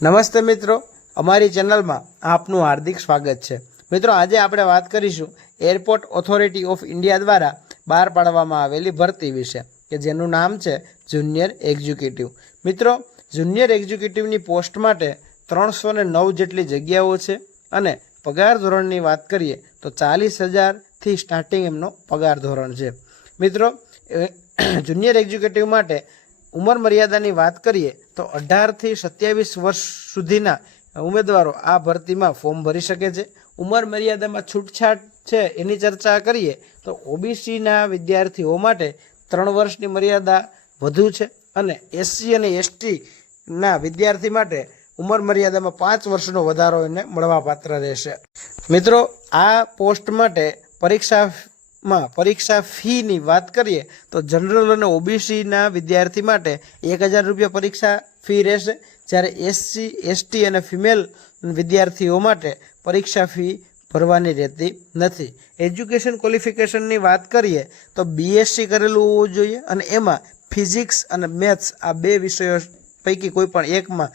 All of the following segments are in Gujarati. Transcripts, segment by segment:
નમસ્તે મિત્રો, અમારી ચેનલમાં આપનું હાર્દિક સ્વાગત છે। મિત્રો, આજે આપણે વાત કરીશું એરપોર્ટ ઓથોરિટી ઓફ ઇન્ડિયા દ્વારા બહાર પાડવામાં આવેલી ભરતી વિશે કે જેનું નામ છે જુનિયર એક્ઝિક્યુટિવ। મિત્રો, જુનિયર એક્ઝિક્યુટિવની પોસ્ટ માટે 309 જેટલી જગ્યાઓ છે અને પગાર ધોરણની વાત કરીએ તો 40,000થી સ્ટાર્ટિંગ એમનો પગાર ધોરણ છે। મિત્રો, જુનિયર એક્ઝિક્યુટિવ માટે ઉંમર મર્યાદાની વાત કરીએ તો 18થી 27 વર્ષ સુધીના ઉમેદવારો આ ભરતીમાં ફોર્મ ભરી શકે છે। ઉંમર મર્યાદામાં છૂટછાટ છે એની ચર્ચા કરીએ તો ઓબીસીના વિદ્યાર્થીઓ માટે 3 વર્ષની મર્યાદા વધુ છે અને એસસી અને એસટીના વિદ્યાર્થી માટે ઉંમર મર્યાદામાં 5 વર્ષનો વધારો એને મળવાપાત્ર રહેશે। મિત્રો, આ પોસ્ટ માટે પરીક્ષા ફીની વાત કરીએ તો જનરલ અને ઓબીસીના વિદ્યાર્થી માટે 1,000 રૂપિયા પરીક્ષા ફી રહેશે, જ્યારે એસસી એસટી અને ફિમેલ વિદ્યાર્થીઓ માટે પરીક્ષા ફી ભરવાની રહેતી નથી। એજ્યુકેશન ક્વોલિફિકેશનની વાત કરીએ તો બીએસસી કરેલું હોવું જોઈએ અને એમાં ફિઝિક્સ અને મેથ્સ આ 2 વિષયો પૈકી કોઈ પણ એકમાં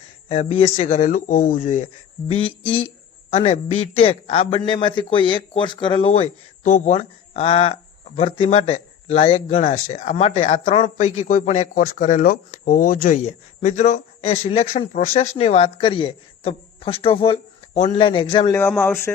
બીએસસી કરેલું હોવું જોઈએ। બીઈ અને બીટેક આ બંનેમાંથી કોઈ એક કોર્સ કરેલો હોય તો પણ આ ભરતી માટે લાયક ગણાશે। આ માટે આ 3 પૈકી કોઈ પણ એક કોર્સ કરેલો હોવો જોઈએ। મિત્રો, એ સિલેક્શન પ્રોસેસની વાત કરીએ તો first of all online exam લેવામાં આવશે,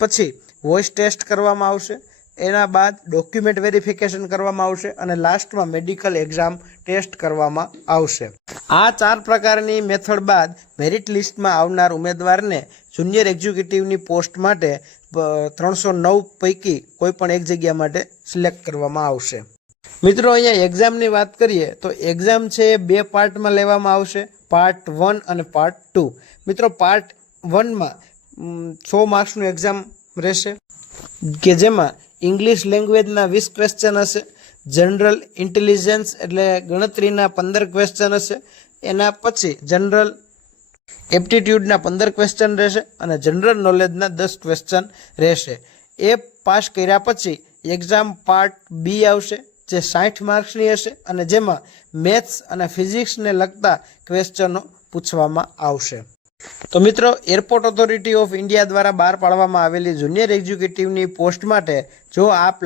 પછી વોઇસ ટેસ્ટ કરવામાં આવશે, એના બાદ ડોક્યુમેન્ટ વેરિફિકેશન કરવામાં આવશે અને લાસ્ટમાં મેડિકલ એક્ઝામ ટેસ્ટ કરવામાં આવશે। આ 4 પ્રકારની મેથડ બાદ મેરિટ લિસ્ટમાં આવનાર ઉમેદવારને જુનિયર એક્ઝિક્યુટિવની પોસ્ટ માટે 309 પૈકી કોઈ પણ એક જગ્યા માટે સિલેક્ટ કરવામાં આવશે। મિત્રો, અહીંયા એક્ઝામની વાત કરીએ તો એક્ઝામ છે 2 પાર્ટમાં લેવામાં આવશે, પાર્ટ 1 અને પાર્ટ 2। મિત્રો, પાર્ટ 1માં 100 માર્ક્સનું એક્ઝામ રહેશે કે જેમાં ઇંગ્લિશ લેંગ્વેજના 20 ક્વેશ્ચન હશે, જનરલ ઇન્ટેલિજન્સ એટલે ગણતરીના 15 ક્વેશ્ચન હશે, એના પછી જનરલ એપ્ટિટ્યૂડના 15 ક્વેશ્ચન રહેશે અને જનરલ નોલેજના 10 ક્વેશ્ચન રહેશે। એ પાસ કર્યા પછી એક્ઝામ પાર્ટ બી આવશે જે 60 માર્ક્સની હશે અને જેમાં મેથ્સ અને ફિઝિક્સને લગતા ક્વેશ્ચનો પૂછવામાં આવશે। તો મિત્રો, એરપોર્ટ ઓથોરિટી ઓફ ઇન્ડિયા દ્વારા બહાર પાડવામાં આવેલી જુનિયર એક્ઝિક્યુટિવની પોસ્ટ માટે જો આપ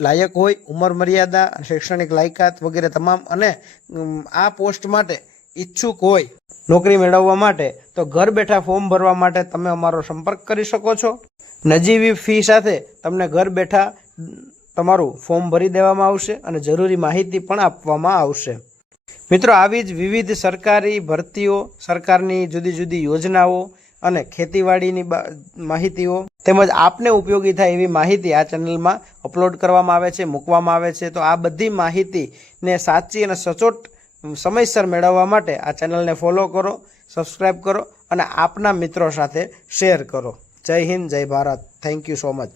લાયક હોય, ઉંમર મર્યાદા, શૈક્ષણિક લાયકાત વગેરે તમામ અને આ પોસ્ટ માટે ઈચ્છુક હોય નોકરી મેળવવા માટે તો ઘર બેઠા ફોર્મ ભરવા માટે તમે અમારો સંપર્ક કરી શકો છો। નજીવી ફી સાથે તમને ઘર બેઠા તમારું ફોર્મ ભરી દેવામાં આવશે અને જરૂરી માહિતી પણ આપવામાં આવશે। મિત્રો, આવી જ વિવિધ સરકારી ભરતીઓ, સરકારની જુદી જુદી યોજનાઓ અને ખેતીવાડીની માહિતીઓ તેમજ આપને ઉપયોગી થાય એવી માહિતી આ ચેનલમાં અપલોડ કરવામાં આવે છે, મૂકવામાં આવે છે। તો આ બધી માહિતીને સાચી અને સચોટ સમયસર મેળવવા માટે આ ચેનલને ફોલો કરો, સબસ્ક્રાઈબ કરો અને આપના મિત્રો સાથે શેર કરો। જય હિન્દ, જય Bharat, thank you so much.